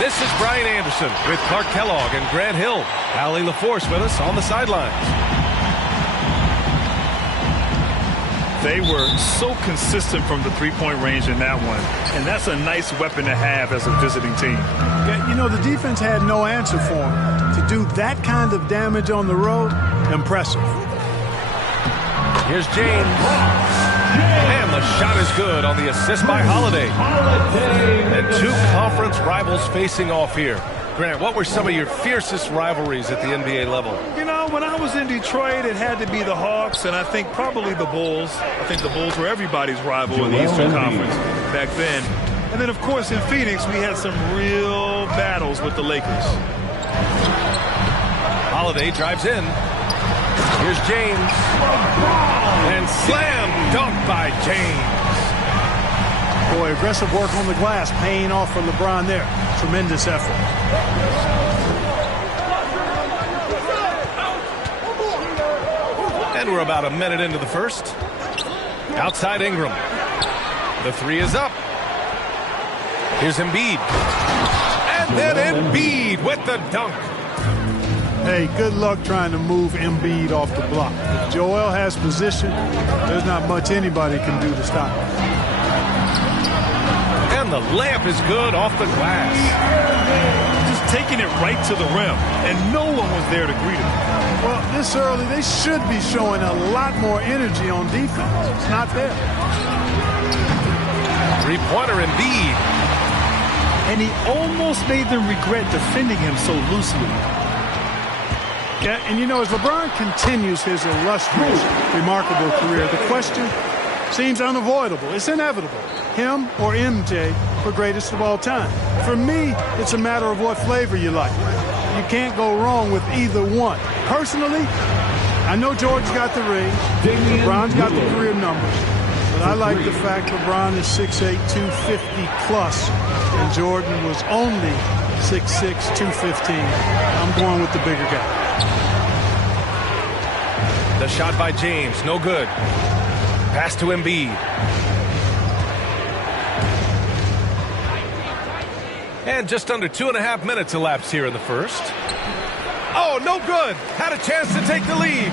This is Brian Anderson with Clark Kellogg and Grant Hill. Allie LaForce with us on the sidelines. They were so consistent from the three-point range in that one, and that's a nice weapon to have as a visiting team. Yeah, you know, the defense had no answer for him. To do that kind of damage on the road, impressive. Here's James. And the shot is good on the assist by Holiday. And two conference rivals facing off here. Grant, what were some of your fiercest rivalries at the NBA level? You know, when I was in Detroit, it had to be the Hawks, and I think probably the Bulls. I think the Bulls were everybody's rival in the Eastern Conference back then. And then, of course, in Phoenix, we had some real battles with the Lakers. Holiday drives in. Here's James. And slam dunk by James. Boy, aggressive work on the glass, paying off for LeBron there. Tremendous effort. And we're about a minute into the first. Outside Ingram. The three is up. Here's Embiid. And then Embiid with the dunk. Hey, good luck trying to move Embiid off the block. If Joel has position, there's not much anybody can do to stop him. And the layup is good off the glass. Just taking it right to the rim, and no one was there to greet him. Well, this early, they should be showing a lot more energy on defense. It's not there. Three-pointer Embiid. And he almost made them regret defending him so loosely. Yeah, and you know, as LeBron continues his illustrious, remarkable career, the question seems unavoidable. It's inevitable. Him or MJ for greatest of all time. For me, it's a matter of what flavor you like. You can't go wrong with either one. Personally, I know Jordan's got the ring. LeBron's got the career numbers. But I like the fact LeBron is 6'8", 250 plus, and Jordan was only 6'6", 215. I'm going with the bigger guy. The shot by James, no good. Pass to Embiid. And just under 2.5 minutes elapsed here in the first. Oh, no good. Had a chance to take the lead.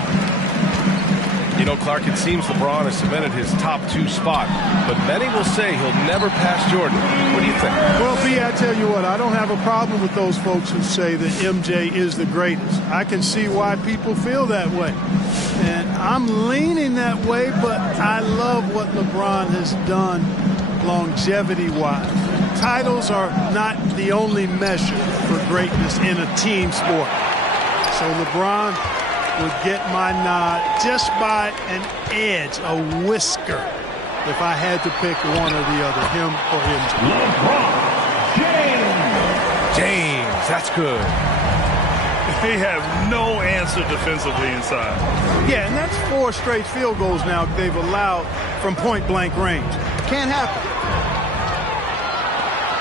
You know, Clark, it seems LeBron has cemented his top two spot, but many will say he'll never pass Jordan. What do you think? Well, B, I tell you what, I don't have a problem with those folks who say that MJ is the greatest. I can see why people feel that way. And I'm leaning that way, but I love what LeBron has done longevity-wise. Titles are not the only measure for greatness in a team sport. So LeBron would get my nod just by an edge, a whisker, if I had to pick one or the other, him or MJ. LeBron James, that's good. They have no answer defensively inside. Yeah, and that's 4 straight field goals now they've allowed from point-blank range. Can't happen.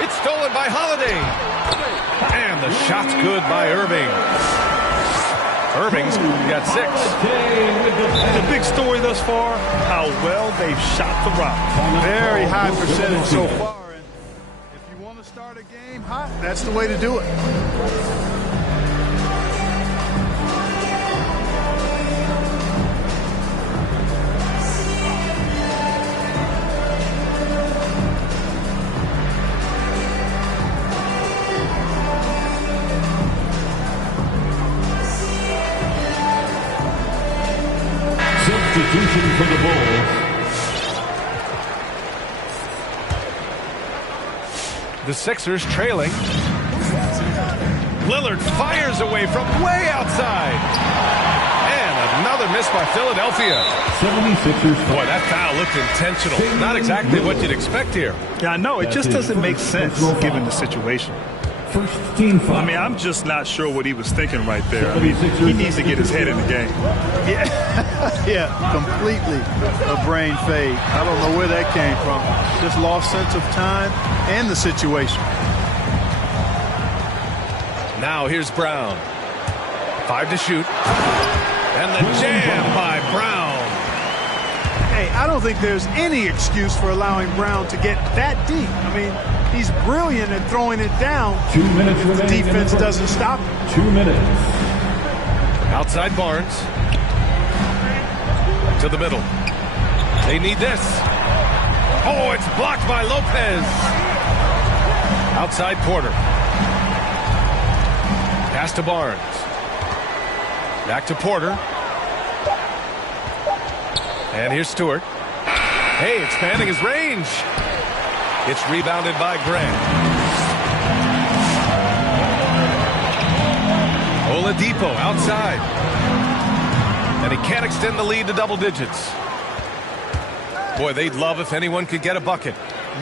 It's stolen by Holiday. And the shot's good by Irving. Irving's got 6. The big story thus far, how well they've shot the rock. Very high percentage so far. And if you want to start a game hot, that's the way to do it. Substitution for the Bulls. The Sixers trailing. Lillard fires away from way outside. And a miss by Philadelphia. 76ers. Boy, that foul looked intentional. Not exactly what you'd expect here. Yeah, I know. It just doesn't make sense given the situation. First team foul. I mean, I'm just not sure what he was thinking right there. I mean, he needs to get his head in the game. Yeah, completely a brain fade. I don't know where that came from. Just lost sense of time and the situation. Now here's Brown. 5 to shoot. And the jam by Brown. Hey, I don't think there's any excuse for allowing Brown to get that deep. I mean, he's brilliant at throwing it down. 2 minutes if the remaining. defense doesn't stop him. 2 minutes. Outside Barnes. To the middle. They need this. Oh, it's blocked by Lopez. Outside Porter. Pass to Barnes. Back to Porter. And here's Stewart. Hey, expanding his range. It's rebounded by Grant. Oladipo outside. And he can't extend the lead to double digits. Boy, they'd love if anyone could get a bucket.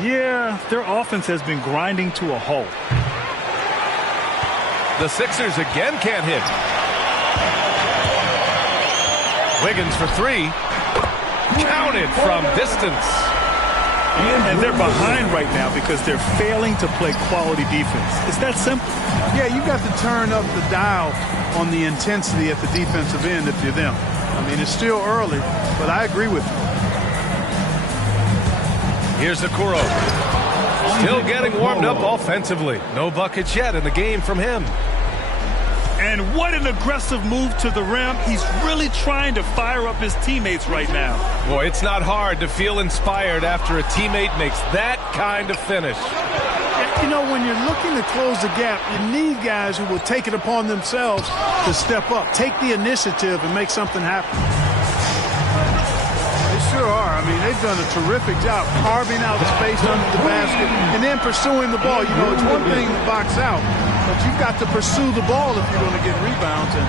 Yeah, their offense has been grinding to a halt. The Sixers again can't hit. Wiggins for 3. Counted from distance. And they're behind right now because they're failing to play quality defense. It's that simple. Yeah, you got to turn up the dial on the intensity at the defensive end if you're them. I mean, it's still early, but I agree with you. Here's Okoro. Still getting warmed up offensively. No buckets yet in the game from him. And what an aggressive move to the rim. He's really trying to fire up his teammates right now. Boy, it's not hard to feel inspired after a teammate makes that kind of finish. You know, when you're looking to close the gap, you need guys who will take it upon themselves to step up, take the initiative, and make something happen. They sure are. I mean, they've done a terrific job carving out space under the basket and then pursuing the ball. You know, it's one thing to box out, but you've got to pursue the ball if you're going to get rebounds, and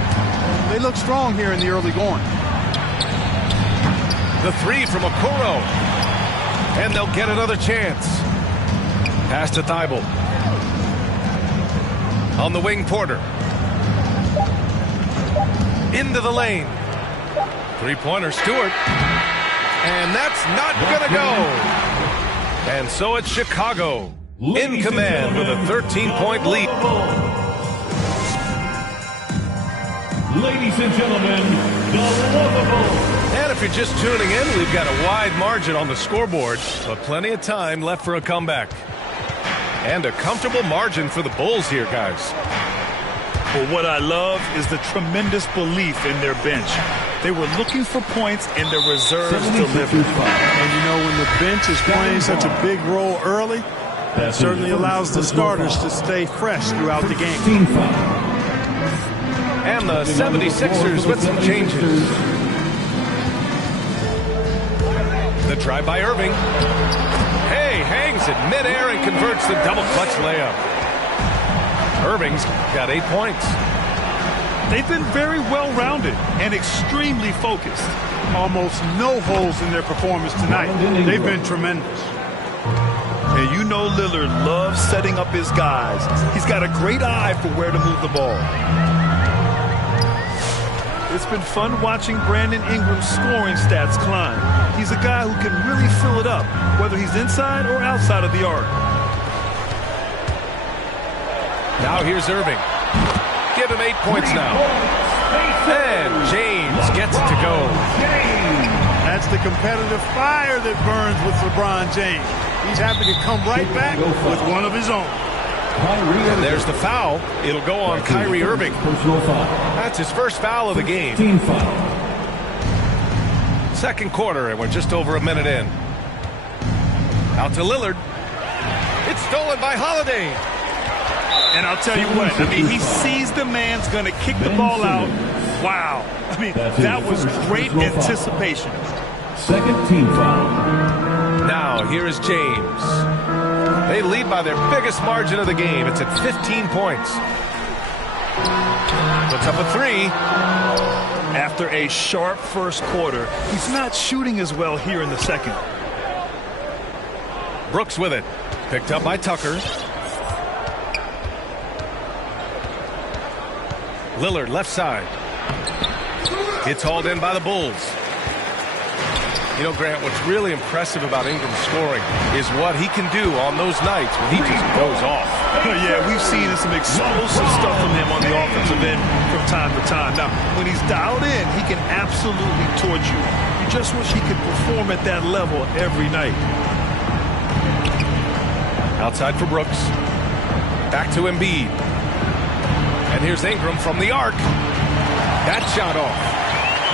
they look strong here in the early going. The 3 from Okoro. And they'll get another chance. Pass to Thibault. On the wing, Porter. Into the lane. Three-pointer, Stewart. And that's not going to go. And so it's Chicago in command with a 13-point lead. Ladies and gentlemen, the lovable. And if you're just tuning in, we've got a wide margin on the scoreboard, but plenty of time left for a comeback. And a comfortable margin for the Bulls here, guys. But what I love is the tremendous belief in their bench. They were looking for points, and their reserves delivered. And you know, when the bench is playing such a big role early, that certainly allows the starters to stay fresh throughout the game. And the 76ers with some changes. The drive by Irving. Hey, hangs it midair and converts the double clutch layup. Irving's got 8 points. They've been very well-rounded and extremely focused. Almost no holes in their performance tonight. They've been tremendous. And you know Lillard loves setting up his guys. He's got a great eye for where to move the ball. It's been fun watching Brandon Ingram's scoring stats climb. He's a guy who can really fill it up, whether he's inside or outside of the arc. Now here's Irving. Give him 8 points now. And James gets it to go. That's the competitive fire that burns with LeBron James. He's happy to come right back with one of his own. And there's the foul. It'll go on Kyrie Irving. That's his first foul of the game. Second quarter, and we're just over a minute in. Out to Lillard. It's stolen by Holiday. And I'll tell you what, I mean, he sees the man's going to kick the ball out. Wow. I mean, that was great anticipation. Second team foul. Now, here is James. They lead by their biggest margin of the game. It's at 15 points. Puts up a 3. After a sharp first quarter, he's not shooting as well here in the second. Brooks with it. Picked up by Tucker. Lillard left side. It's hauled in by the Bulls. You know, Grant, what's really impressive about Ingram's scoring is what he can do on those nights when he just goes off. Yeah, we've seen some explosive stuff from him on the offensive end from time to time. Now, when he's dialed in, he can absolutely torch you. You just wish he could perform at that level every night. Outside for Brooks. Back to Embiid. And here's Ingram from the arc. That shot off.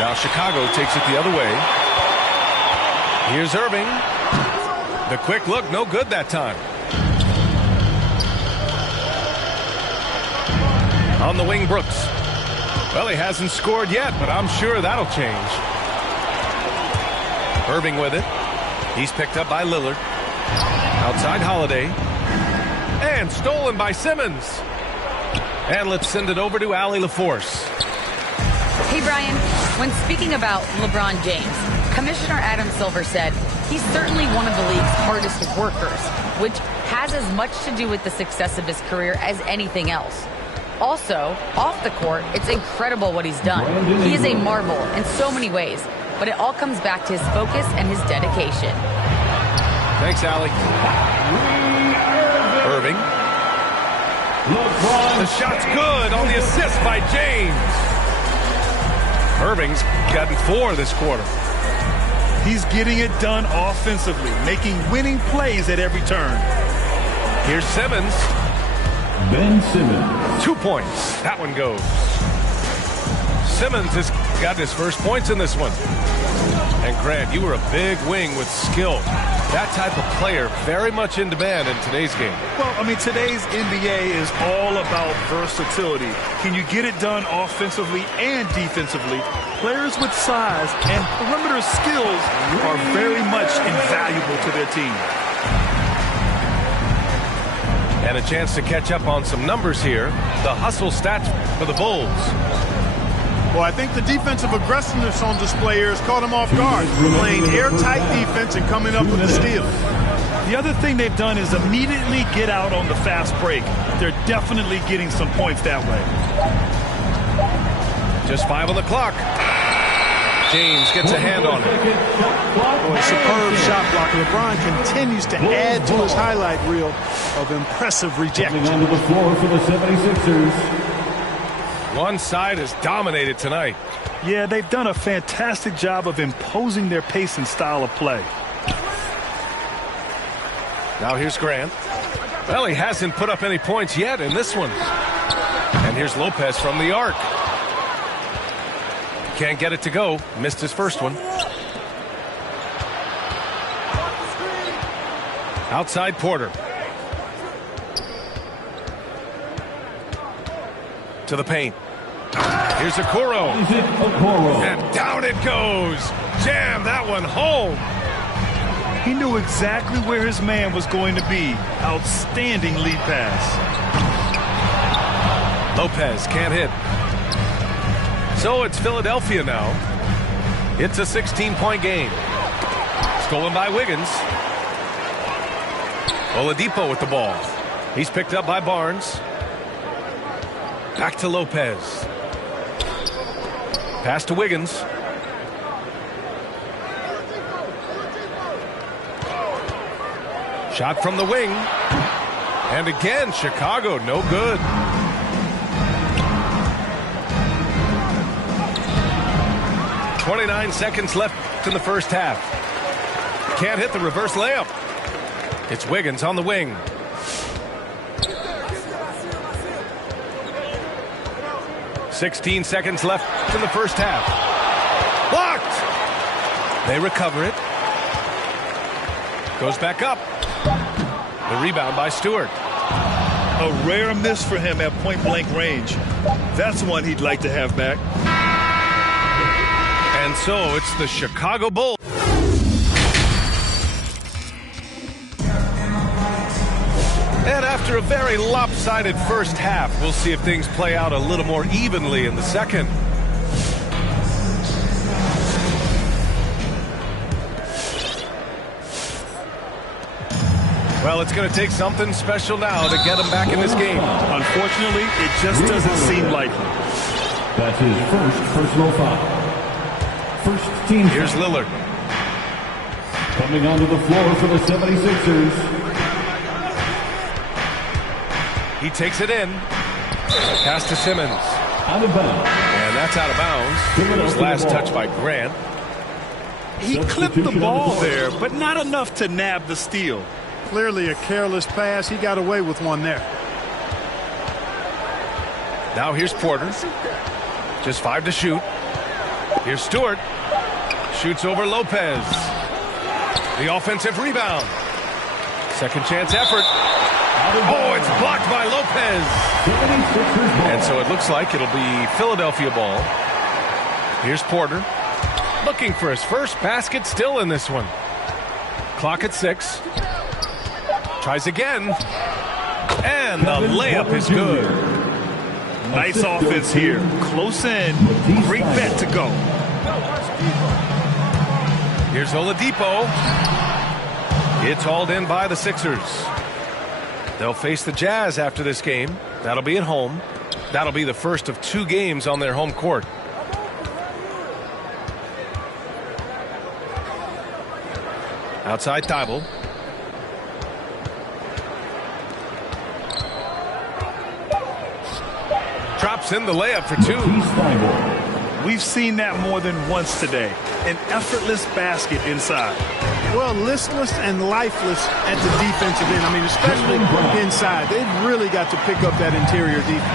Now Chicago takes it the other way. Here's Irving. The quick look, no good that time. On the wing, Brooks. Well, he hasn't scored yet, but I'm sure that'll change. Irving with it. He's picked up by Lillard. Outside Holiday. And stolen by Simmons. And let's send it over to Allie LaForce. Hey, Brian. When speaking about LeBron James, Commissioner Adam Silver said he's certainly one of the league's hardest workers, which has as much to do with the success of his career as anything else. Also, off the court, it's incredible what he's done. He is a marvel in so many ways, but it all comes back to his focus and his dedication. Thanks, Allie. Irving. The shot's good on the assist by James. Irving's gotten 4 this quarter. He's getting it done offensively, making winning plays at every turn. Here's Simmons. Ben Simmons. 2 points. That one goes. Simmons has got his first points in this one. And Grant, you were a big wing with skill. That type of player very much in demand in today's game. Well, I mean, today's NBA is all about versatility. Can you get it done offensively and defensively? Players with size and perimeter skills are very much invaluable to their team. And a chance to catch up on some numbers here. The hustle stats for the Bulls. Well, I think the defensive aggressiveness on display here has caught him off guard. Playing airtight defense and coming up with the steal. The other thing they've done is immediately get out on the fast break. They're definitely getting some points that way. Just 5 on the clock. James gets a hand on it. Boy, superb shot block. LeBron continues to add to his highlight reel of impressive rejection. Onto the floor for the 76ers. One side has dominated tonight. Yeah, they've done a fantastic job of imposing their pace and style of play. Now here's Grant. Well, he hasn't put up any points yet in this one. And here's Lopez from the arc. Can't get it to go. Missed his first one. Outside Porter. To the paint. Here's Okoro. And down it goes. Jam that one home. He knew exactly where his man was going to be. Outstanding lead pass. Lopez can't hit. So it's Philadelphia now. It's a 16-point game. Stolen by Wiggins. Oladipo with the ball. He's picked up by Barnes. Back to Lopez. Pass to Wiggins. Shot from the wing. And again, Chicago, no good. .29 seconds left in the first half. Can't hit the reverse layup. It's Wiggins on the wing. .16 seconds left in the first half. Blocked! They recover it. Goes back up. The rebound by Stewart. A rare miss for him at point-blank range. That's one he'd like to have back. And so it's the Chicago Bulls. And after a very lopsided first half, we'll see if things play out a little more evenly in the second. Well, it's going to take something special now to get him back in this game. Unfortunately, it just doesn't seem likely. That's his first personal foul. First team. Here's Lillard. Coming onto the floor for the 76ers. He takes it in. Pass to Simmons. Out of bounds. And that's out of bounds. It was last touch by Grant. He clipped the ball there, but not enough to nab the steal. Clearly a careless pass. He got away with one there. Now here's Porter. Just 5 to shoot. Here's Stewart. Shoots over Lopez. The offensive rebound. Second chance effort. Oh, it's blocked by Lopez. And so it looks like it'll be Philadelphia ball. Here's Porter. Looking for his first basket, still in this one. Clock at 6. Tries again. And the layup is good. Nice offense here. Close in. Great bet to go. Here's Oladipo. It's hauled in by the Sixers. They'll face the Jazz after this game. That'll be at home. That'll be the first of 2 games on their home court. Outside Thibault. Drops in the layup for 2. We've seen that more than once today. An effortless basket inside. Well, listless and lifeless at the defensive end. I mean, especially inside. They've really got to pick up that interior defense.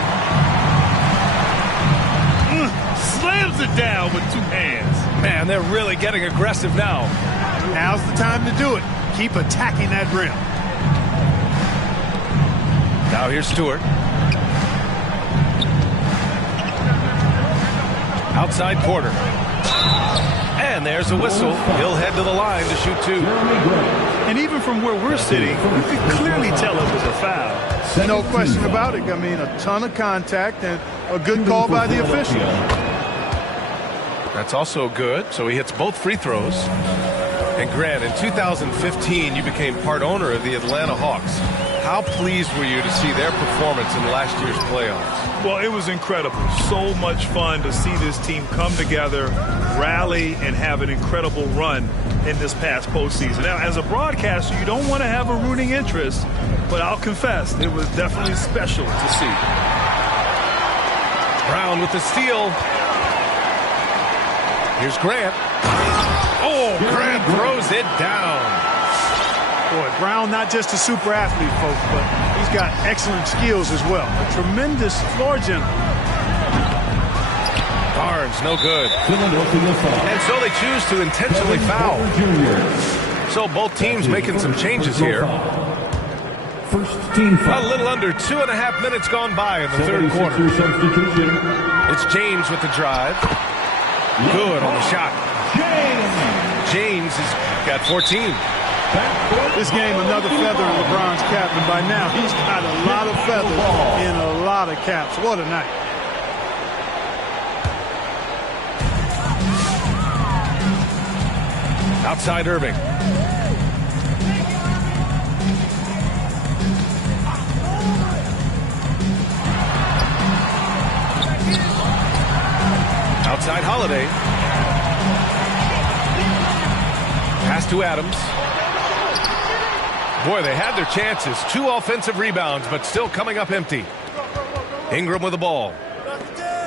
Slams it down with 2 hands. Man, they're really getting aggressive now. Now's the time to do it. Keep attacking that rim. Now here's Stewart. Outside Porter. And there's a whistle. He'll head to the line to shoot 2. And even from where we're sitting, you can clearly tell it was a foul. No question about it. I mean, a ton of contact and a good call by the official. That's also good. So he hits both free throws. And Grant, in 2015, you became part owner of the Atlanta Hawks. How pleased were you to see their performance in last year's playoffs? Well, it was incredible. So much fun to see this team come together, rally, and have an incredible run in this past postseason. Now, as a broadcaster, you don't want to have a rooting interest, but I'll confess, it was definitely special to see. Brown with the steal. Here's Grant. Oh, Grant throws it down. Boy, Brown not just a super athlete, folks, but he's got excellent skills as well. A tremendous floor general. Barnes, no good. And so they choose to intentionally foul. So both teams making some changes here. First team foul. A little under 2.5 minutes gone by in the third quarter. It's James with the drive. Good on the shot. James has got 14. This game, another feather in LeBron's cap, and by now he's got a lot of feathers in a lot of caps. What a night. Outside Irving. Outside Holiday. Pass to Adams. Boy, they had their chances. 2 offensive rebounds, but still coming up empty. Ingram with the ball.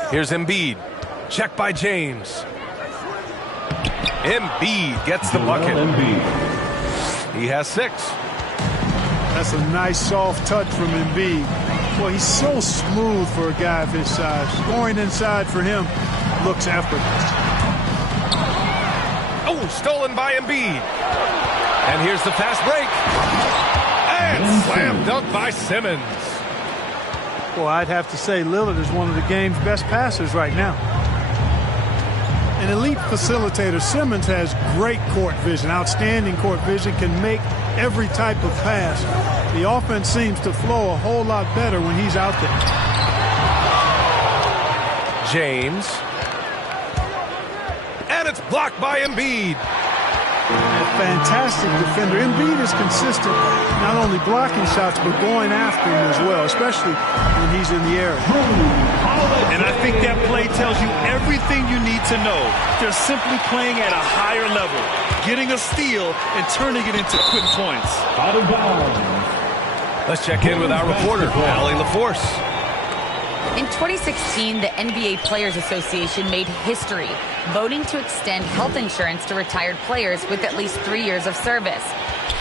Here's Embiid. Check by James. Embiid gets the bucket. He has 6. That's a nice soft touch from Embiid. Boy, he's so smooth for a guy of his size. Scoring inside for him looks effortless. Oh, stolen by Embiid. And here's the fast break. And slam dunk by Simmons. Well, I'd have to say Lillard is one of the game's best passers right now. An elite facilitator, Simmons has great court vision, outstanding court vision, can make every type of pass. The offense seems to flow a whole lot better when he's out there. James. And it's blocked by Embiid. fantastic defender. Embiid is consistent, not only blocking shots, but going after him as well, especially when he's in the area. And I think that play tells you everything you need to know. They're simply playing at a higher level, getting a steal and turning it into quick points. Out of bounds. Let's check in with our reporter, Allie LaForce. In 2016, the NBA Players Association made history, voting to extend health insurance to retired players with at least 3 years of service.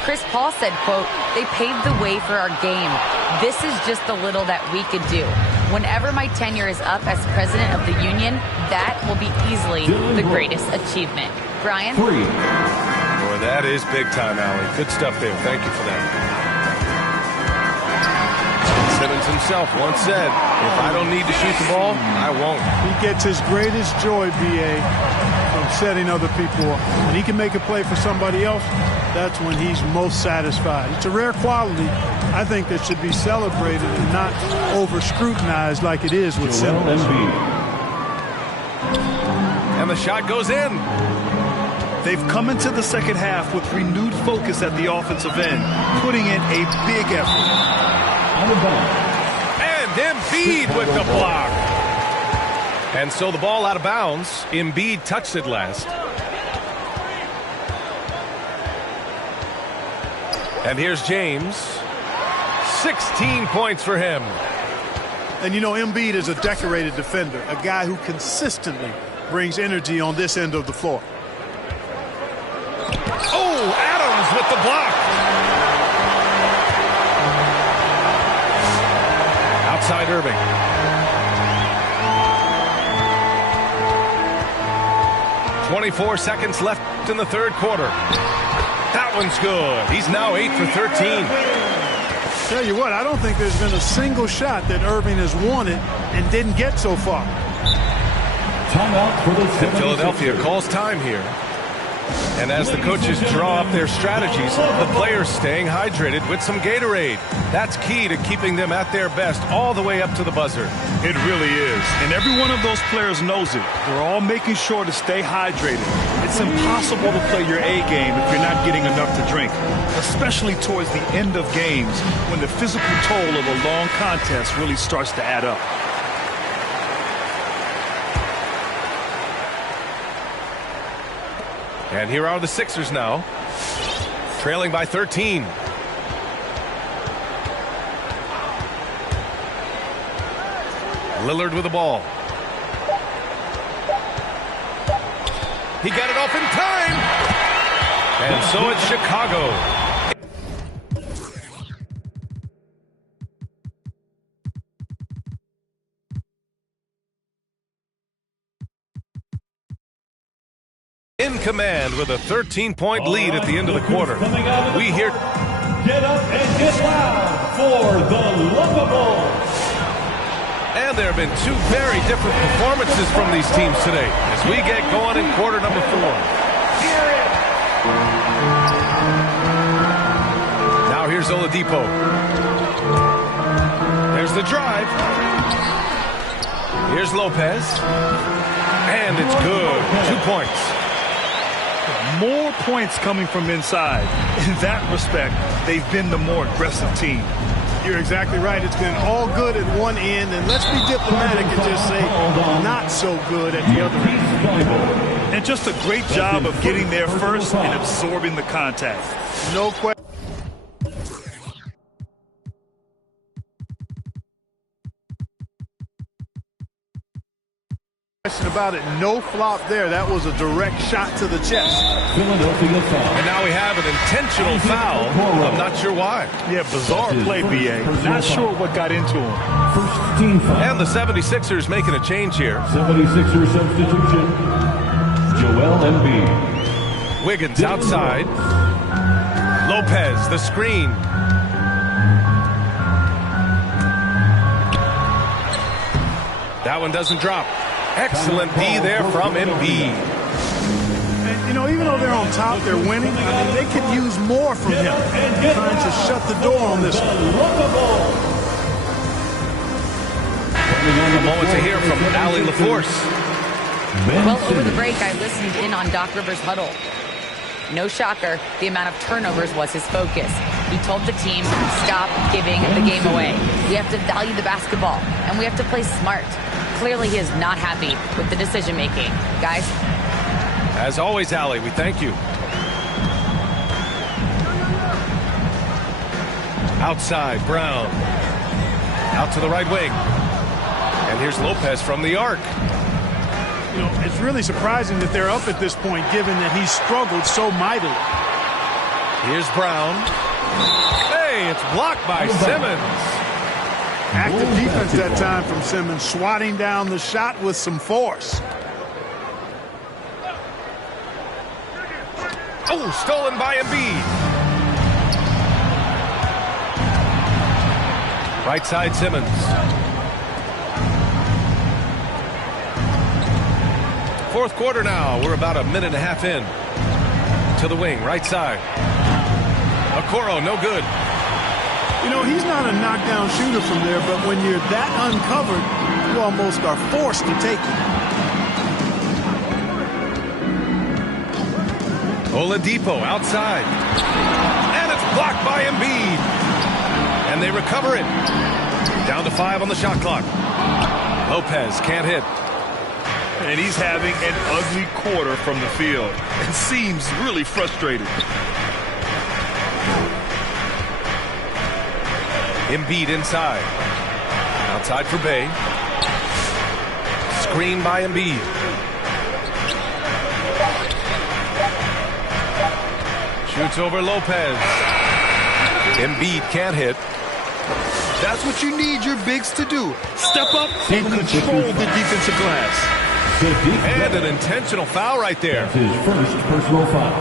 Chris Paul said, quote, "They paved the way for our game. This is just the little that we could do. Whenever my tenure is up as president of the union, that will be easily the greatest achievement." Brian? Three. Boy, that is big time, Allie. Good stuff there. Thank you for that. Simmons himself once said, if I don't need to shoot the ball, I won't. He gets his greatest joy, B.A., from setting other people up. When he can make a play for somebody else, that's when he's most satisfied. It's a rare quality, I think, that should be celebrated and not over-scrutinized like it is with Simmons. And the shot goes in. They've come into the second half with renewed focus at the offensive end, putting in a big effort. And Embiid with the block. And so the ball out of bounds. Embiid touched it last. And here's James. 16 points for him. And you know, Embiid is a decorated defender, a guy who consistently brings energy on this end of the floor. Oh, Adams with the block. Outside Irving. .24 seconds left in the third quarter. That one's good. He's now 8 for 13. Tell you what, I don't think there's been a single shot that Irving has wanted and didn't get so far. Timeout for the And Philadelphia calls time here. And as the coaches draw up their strategies, the players staying hydrated with some Gatorade. That's key to keeping them at their best all the way up to the buzzer. It really is. And every one of those players knows it. They're all making sure to stay hydrated. It's impossible to play your A game if you're not getting enough to drink, especially towards the end of games when the physical toll of a long contest really starts to add up. And here are the Sixers now, trailing by 13. Lillard with the ball. He got it off in time. And so it's Chicago. In command with a 13-point lead at the end of the quarter. We hear... Get up and get loud for the Lumpables. And there have been two very different performances from these teams today as we get going in quarter number 4. Now here's Oladipo. There's the drive. Here's Lopez. And it's good. 2 points. More points coming from inside. In that respect, they've been the more aggressive team. You're exactly right. It's been all good at one end, and let's be diplomatic and just say not so good at the other end. And just a great job of getting there first and absorbing the contact. No question about it. No flop there. That was a direct shot to the chest. Philadelphia foul. And now we have an intentional foul. I'm not sure why. Yeah, bizarre play, B.A. Not sure what got into him. First team foul. And the 76ers making a change here. 76er substitution. Joel Embiid. Wiggins outside. Lopez, the screen. That one doesn't drop. Excellent D there from Embiid. And, you know, even though they're on top, they're winning. I mean, they could use more from him. Trying to shut the door on this one. A moment to hear from Allie LaForce. Well, over the break, I listened in on Doc Rivers' huddle. No shocker, the amount of turnovers was his focus. He told the team, stop giving the game away. We have to value the basketball, and we have to play smart. Clearly, he is not happy with the decision-making. Guys? As always, Allie, we thank you. Outside, Brown. Out to the right wing. And here's Lopez from the arc. You know, it's really surprising that they're up at this point, given that he struggled so mightily. Here's Brown. Hey, it's blocked by Simmons. Active defense that time from Simmons, swatting down the shot with some force. Oh, stolen by Embiid. Right side, Simmons. Fourth quarter now. We're about a minute and a half in. To the wing, right side. Okoro, no good. You know, he's not a knockdown shooter from there, but when you're that uncovered, you almost are forced to take it. Oladipo outside. And it's blocked by Embiid. And they recover it. Down to 5 on the shot clock. Lopez can't hit. And he's having an ugly quarter from the field. It seems really frustrated. Embiid inside. Outside for Bay. Screen by Embiid. Shoots over Lopez. Embiid can't hit. That's what you need your bigs to do. Step up and control the defensive glass. And an intentional foul right there. That's his first personal foul.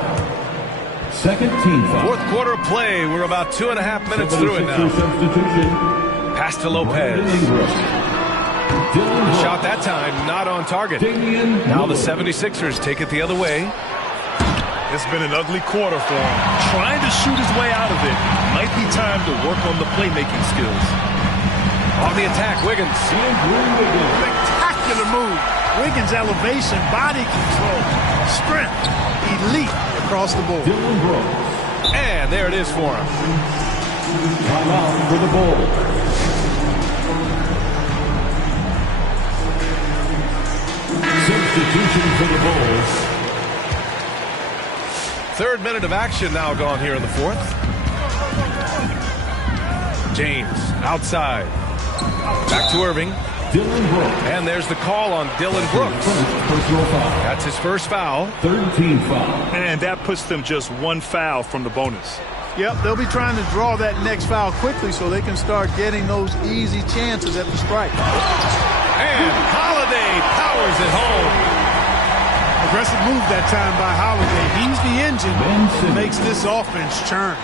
Second team foul. Fourth quarter play. We're about 2.5 minutes through it now. Substitution. Pass to Lopez. Shot that time, not on target. Now the 76ers take it the other way. It's been an ugly quarter for him. Trying to shoot his way out of it. Might be time to work on the playmaking skills. On the attack, Wiggins. Spectacular move. Wiggins' elevation, body control, strength, elite across the board. Dylan Brooks. And there it is for him. Timeout for the Bulls. Substitution for the Bulls. Third minute of action now gone here in the fourth. James outside. Back to Irving. Dylan Brooks. And there's the call on Dylan Brooks. First personal foul. That's his first foul. Third team foul. And that puts them just one foul from the bonus. Yep, they'll be trying to draw that next foul quickly so they can start getting those easy chances at the strike. And Holiday powers it home. Aggressive move that time by Holiday. He's the engine that makes this offense churn.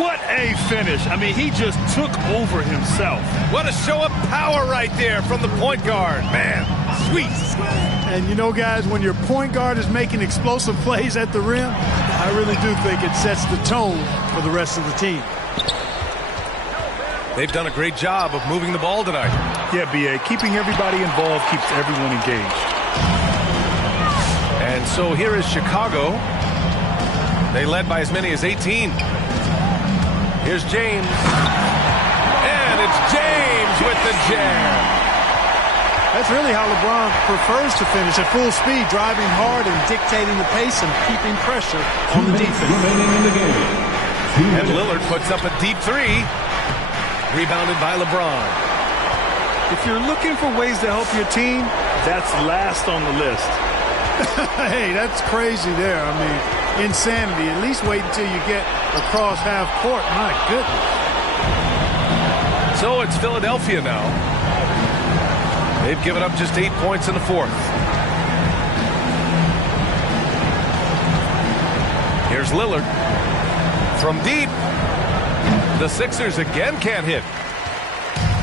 What a finish. I mean, he just took over himself. What a show of power right there from the point guard. Man, sweet. And you know, guys, when your point guard is making explosive plays at the rim, I really do think it sets the tone for the rest of the team. They've done a great job of moving the ball tonight. Yeah, B.A., keeping everybody involved keeps everyone engaged. And so here is Chicago. They led by as many as 18. Here's James. And it's James with the jam. That's really how LeBron prefers to finish at full speed, driving hard and dictating the pace and keeping pressure on the defense. Remaining in the game. And Lillard puts up a deep three. Rebounded by LeBron. If you're looking for ways to help your team, that's last on the list. Hey, that's crazy there. I mean, insanity. At least wait until you get across half court. My goodness. So it's Philadelphia now. They've given up just 8 points in the fourth. Here's Lillard. From deep. The Sixers again can't hit.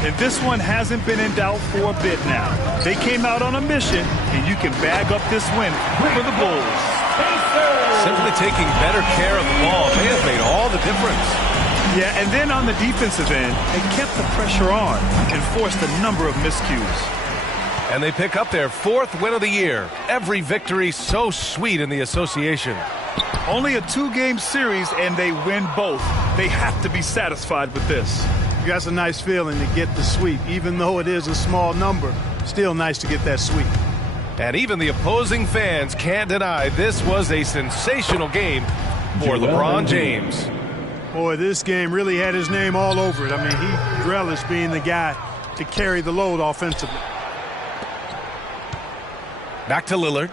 And this one hasn't been in doubt for a bit now. They came out on a mission, and you can bag up this win for the Bulls. Simply taking better care of the ball. They have made all the difference. Yeah, and then on the defensive end, they kept the pressure on and forced a number of miscues. And they pick up their 4th win of the year. Every victory so sweet in the association. Only a 2-game series, and they win both. They have to be satisfied with this. That's a nice feeling to get the sweep. Even though it is a small number, still nice to get that sweep. And even the opposing fans can't deny this was a sensational game for LeBron James. Boy, this game really had his name all over it. I mean, he relished being the guy to carry the load offensively. Back to Lillard.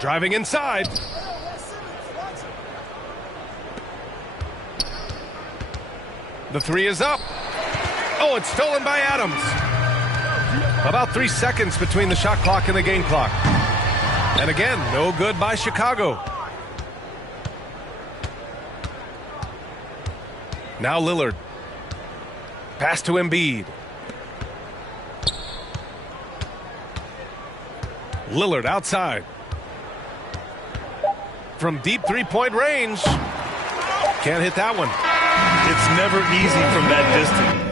Driving inside. The 3 is up. Oh, it's stolen by Adams. About 3 seconds between the shot clock and the game clock. And again, no good by Chicago. Now Lillard. Pass to Embiid. Lillard outside. From deep 3-point range. Can't hit that one. It's never easy from that distance.